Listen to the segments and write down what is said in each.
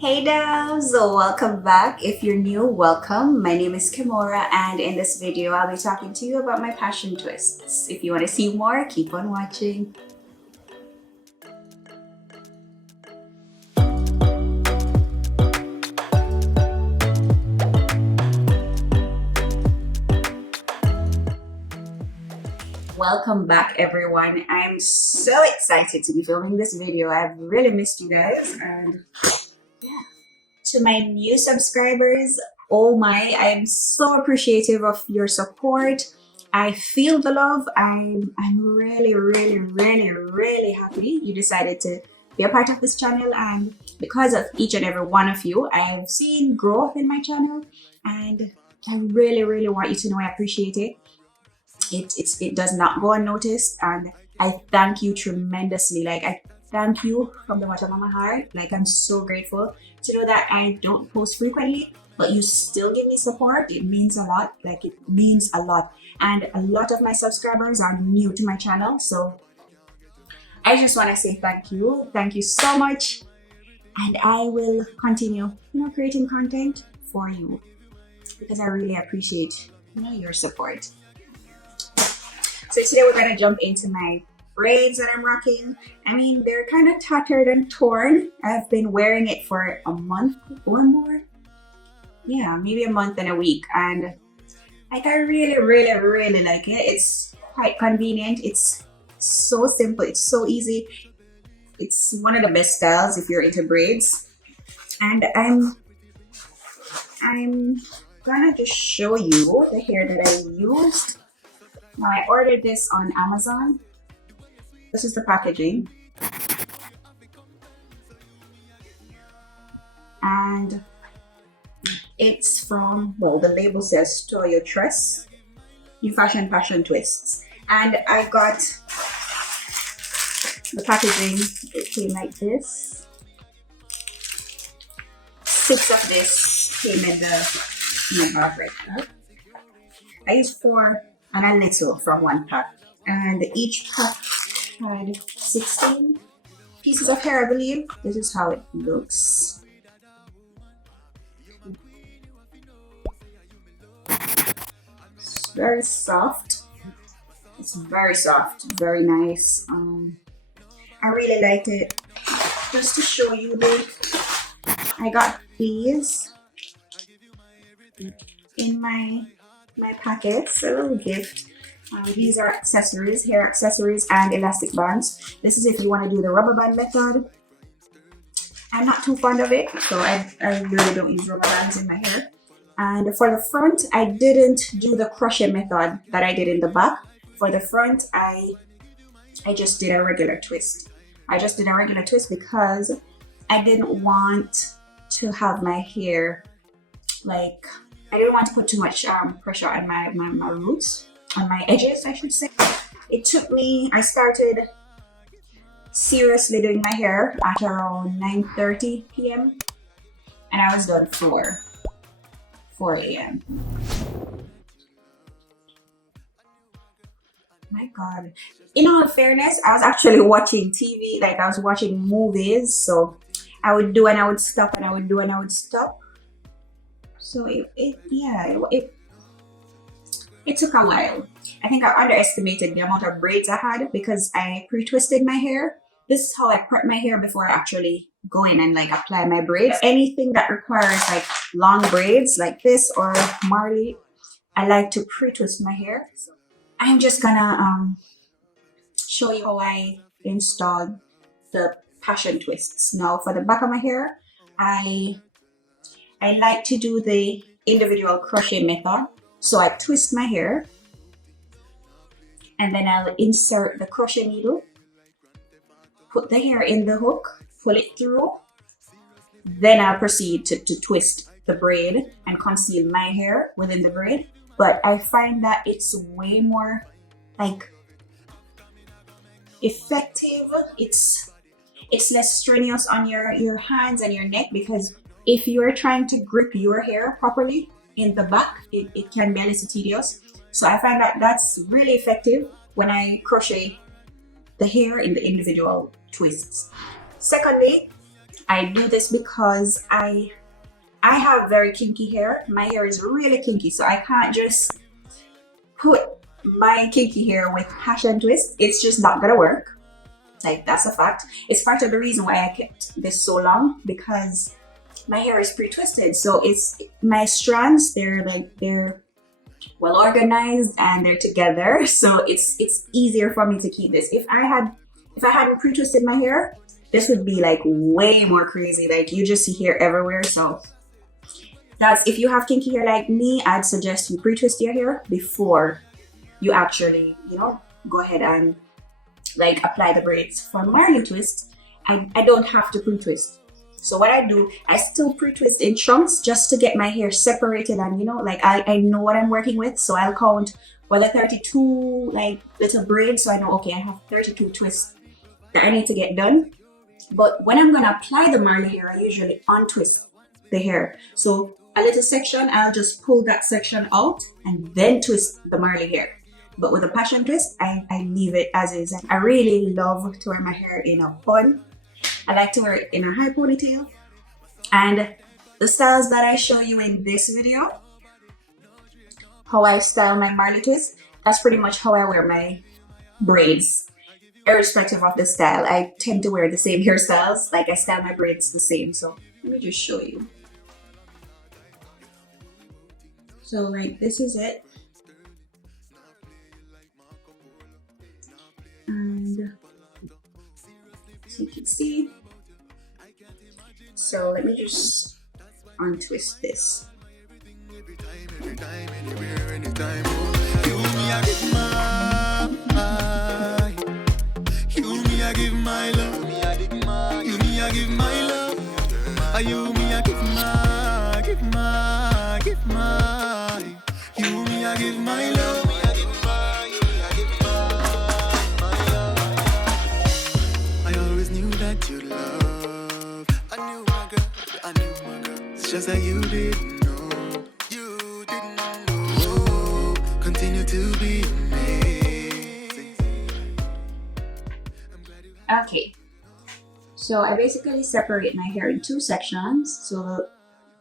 Hey Doves, welcome back. If you're new, welcome. My name is Kemora, and in this video I'll be talking to you about my passion twists. If you want to see more, keep on watching. Welcome back everyone. I'm so excited to be filming this video. I've really missed you guys, and yeah. To my new subscribers, oh my, I'm so appreciative of your support. I feel the love. I'm really happy you decided to be a part of this channel, and because of each and every one of you, I've seen growth in my channel, and I really want you to know I appreciate it. It does not go unnoticed, and I thank you tremendously. Like, I thank you from the bottom of my heart. Like, I'm so grateful to know that I don't post frequently, but you still give me support. It means a lot. Like, it means a lot. And a lot of my subscribers are new to my channel, so I just want to say thank you. Thank you so much, and I will continue, creating content for you because I really appreciate, your support. So today we're going to jump into my braids that I'm rocking. I mean, they're kind of tattered and torn. I've been wearing it for a month or more. Yeah, maybe a month and a week. And like, I really like it. It's quite convenient. It's so simple. It's so easy. It's one of the best styles if you're into braids. And I'm gonna just show you the hair that I used. Now, I ordered this on Amazon. This is the packaging. And it's from, well, the label says Toyotress Passion Twists. And I got the packaging. It came like this. 6 of this came in the bag right now. I used 4 and a little from one pack, and each pack had 16 pieces of hair, I believe. This is how it looks. It's very soft. It's very soft, very nice. I really liked it. Just to show you, I got these in my packets, a little gift. These are accessories, hair accessories and elastic bands. This is if you want to do the rubber band method. I'm not too fond of it, so I really don't use rubber bands in my hair. And for the front, I didn't do the crochet method that I did in the back. For the front, I just did a regular twist. I just did a regular twist because I didn't want to have my hair, like, I didn't want to put too much pressure on my roots, on my edges, I should say. It took me, I started seriously doing my hair at around 9:30 p.m. and I was done 4 a.m. My God. In all fairness, I was actually watching TV, like I was watching movies, so I would do and I would stop, and I would do and I would stop. So it took a while. I think I underestimated the amount of braids I had because I pre-twisted my hair. This is how I prep my hair before I actually go in and like apply my braids. Anything that requires like long braids like this or Marley, I like to pre-twist my hair. So I'm just gonna show you how I installed the passion twists. Now for the back of my hair, I like to do the individual crochet method. So I twist my hair and then I'll insert the crochet needle, put the hair in the hook, pull it through. Then I'll proceed to twist the braid and conceal my hair within the braid. But I find that it's way more like effective. It's less strenuous on your hands and your neck, because if you're trying to grip your hair properly in the back, it can be a little tedious. So I find that that's really effective when I crochet the hair in the individual twists. Secondly, I do this because I have very kinky hair. My hair is really kinky, so I can't just put my kinky hair with passion twist. It's just not gonna work. Like, that's a fact. It's part of the reason why I kept this so long, because my hair is pre-twisted. So it's my strands, they're well organized and they're together. So it's easier for me to keep this. If I hadn't pre-twisted my hair, this would be like way more crazy. Like, you just see hair everywhere. So that's, if you have kinky hair like me, I'd suggest you pre-twist your hair before you actually, go ahead and like apply the braids. For Marley twist, I don't have to pre-twist. So what I do, I still pre-twist in chunks just to get my hair separated, and like I know what I'm working with. So I'll count whether 32 like little braids, so I know, okay, I have 32 twists that I need to get done. But when I'm gonna apply the Marley hair, I usually untwist the hair. So a little section, I'll just pull that section out and then twist the Marley hair. But with a passion twist, I leave it as is. I really love to wear my hair in a bun. I like to wear it in a high ponytail. And the styles that I show you in this video, how I style my Marley twist, that's pretty much how I wear my braids. Irrespective of the style, I tend to wear the same hairstyles. Like, I style my braids the same. So let me just show you. So like, this is it. And as you can see, so let me just untwist this. Just that you didn't know, continue to be amazing. Okay, so I basically separate my hair in two sections. So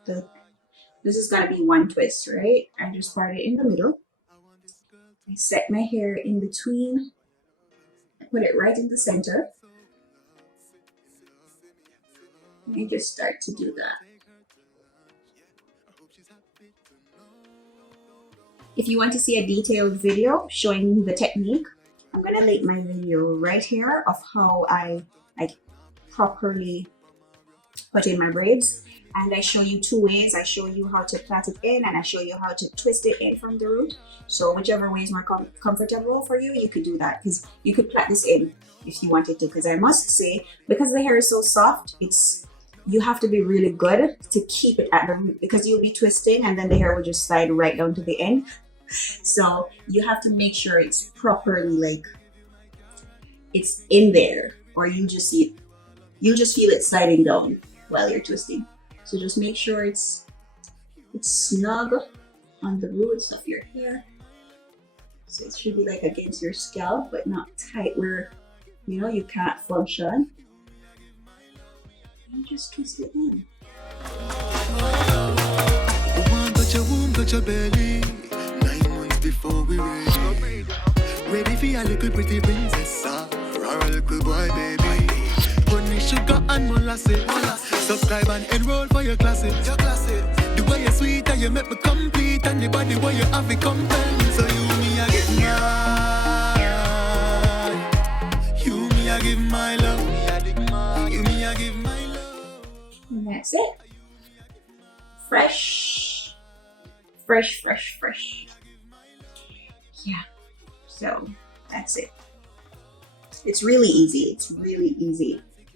this is gonna be one twist, right? I just part it in the middle. I set my hair in between, I put it right in the center, and I just start to do that. If you want to see a detailed video showing the technique, I'm gonna link my video right here of how I properly put in my braids. And I show you two ways. I show you how to plait it in, and I show you how to twist it in from the root. So whichever way is more comfortable for you, you could do that, because you could plait this in if you wanted to. Because I must say, because the hair is so soft, you have to be really good to keep it at the root, because you'll be twisting and then the hair will just slide right down to the end. So you have to make sure it's properly, like, it's in there, or you'll just feel it sliding down while you're twisting. So just make sure it's snug on the roots of your hair. So it should be like against your scalp, but not tight where you can't function. And just twist it in. Touch your womb, touch your belly. 9 months before we ready for a little pretty princess, or a little boy, baby. Honey, sugar and molasses. Subscribe and enroll for your classes. The way you're sweet and you make me complete, and the body where you have it compelling. So you me I get mine. You me I give my love. You me I give my love. And that's it. Fresh. Yeah. So that's it. It's really easy.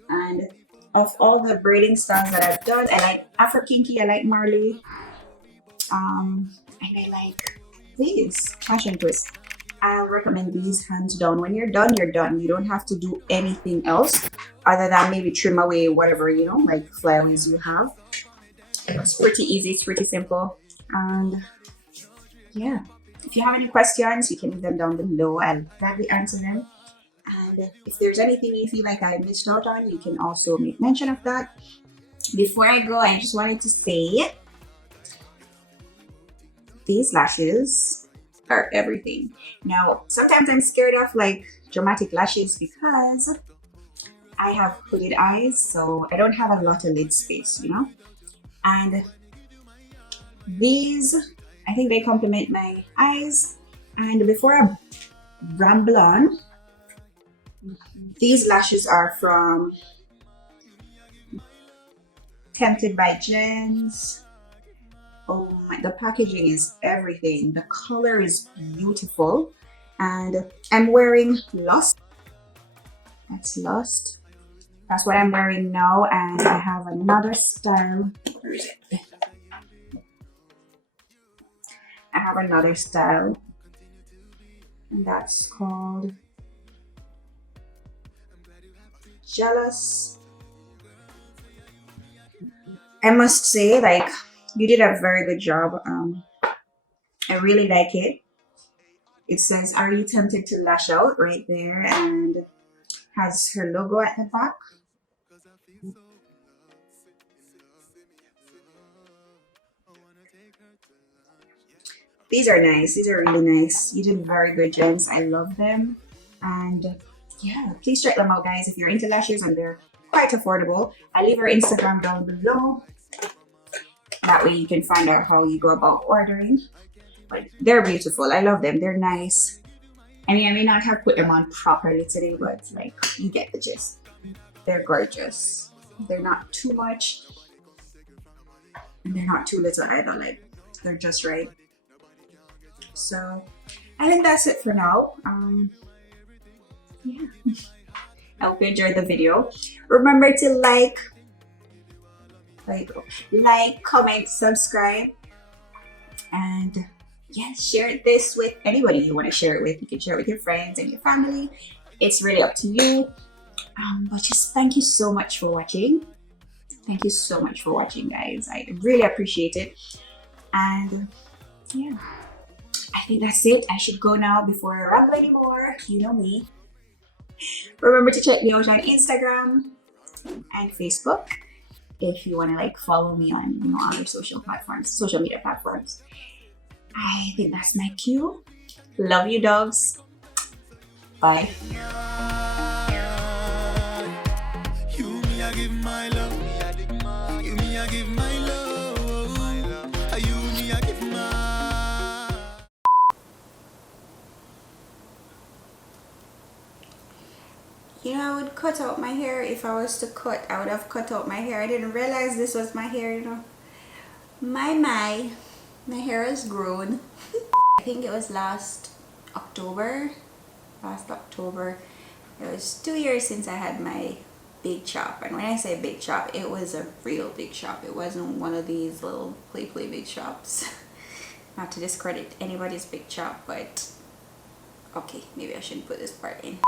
And of all the braiding styles that I've done, I like Afro Kinky, I like Marley, and I like these passion twist. I'll recommend these hands down. When you're done, you're done. You don't have to do anything else other than maybe trim away whatever, like flyaways you have. It's pretty easy, it's pretty simple. And yeah, if you have any questions, you can leave them down below. I'll gladly answer them. And if there's anything you feel like I missed out on, you can also make mention of that. before I go, I just wanted to say these lashes are everything. Now, sometimes I'm scared of like dramatic lashes because I have hooded eyes, so I don't have a lot of lid space, you know? And these, I think they complement my eyes. And before I ramble on, these lashes are from Tempted by Jenz. Oh my, the packaging is everything. The color is beautiful. And I'm wearing Lost. That's Lost. That's what I'm wearing now. And I have another style. Where is it? I have another style. And that's called Jealous. I must say, like, you did a very good job. I really like it. It says, "Are you tempted to lash out?" right there, and has her logo at the back. These are nice. These are really nice. You did very good, Jenz. I love them. And yeah, please check them out, guys, if you're into lashes, and they're quite affordable. I leave her Instagram down below. That way you can find out how you go about ordering. But they're beautiful. I love them. They're nice. I mean, I may not have put them on properly today, but like, you get the gist. They're gorgeous. They're not too much, and they're not too little either. Like, they're just right. So I think that's it for now. Yeah. I hope you enjoyed the video. Remember to like, comment, subscribe, and yeah, share this with anybody you want to share it with. You can share it with your friends and your family. It's really up to you. But just thank you so much for watching. Thank you so much for watching, guys. I really appreciate it. And yeah, I think that's it. I should go now before I ramble anymore. You know me. Remember to check me out on Instagram and Facebook if you want to like follow me on other social media platforms. I think that's my cue. Love you, dogs. Bye. You me I give my love. You me I give my love. You me I give my. You know, I would cut out my hair if I was to cut. I would have cut out my hair. I didn't realize this was my hair, you know. My hair has grown. I think it was last October. It was 2 years since I had my big chop. And when I say big chop, it was a real big chop. It wasn't one of these little play big chops. Not to discredit anybody's big chop, but okay, maybe I shouldn't put this part in.